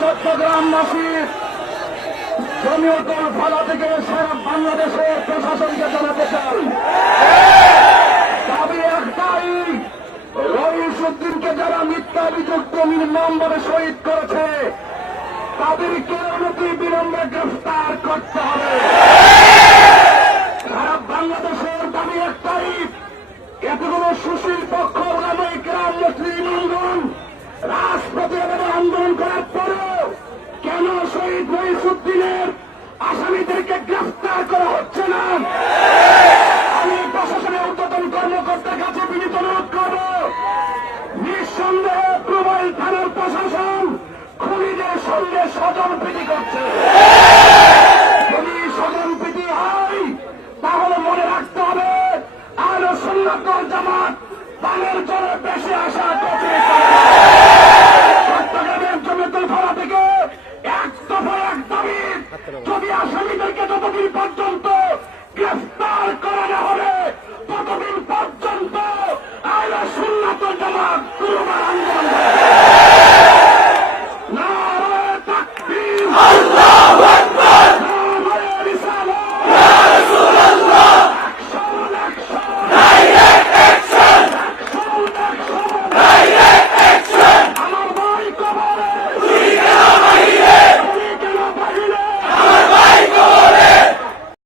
চট্টগ্রামবাসীর জমিয়তুল ফালা থেকে সারা বাংলাদেশের প্রশাসনকে জানাতে চাই, দাবি একটাই, রইসউদ্দিনকে যারা মিথ্যা অভিযুক্ত নির্মমভাবে শহীদ করেছে তাদেরকে অনতি বিলম্বে গ্রেফতার করতে হবে। সারা বাংলাদেশের দাবি একটাই, এতগুলো সুশীল পক্ষ ওলামায়ে কেরাম মুসলিম আন্দোলন রাজপথে আন্দোলন করার পরেও কেন শহীদ রইসউদ্দিনের আসামিদেরকে গ্রেফতার করা হচ্ছে না? আমি প্রশাসনের ঊর্ধ্বতন কর্মকর্তার কাছে বিনীত অনুরোধ করব, নিঃসন্দেহে প্রবাল থানার প্রশাসন খুনিদের সঙ্গে স্বজনপ্রীতি করছে। যদি স্বজনপ্রীতি হয় তাহলে মনে রাখতে হবে আহলে সুন্নাত ওয়াল জামাত বাংলার জন্য বেশি আসে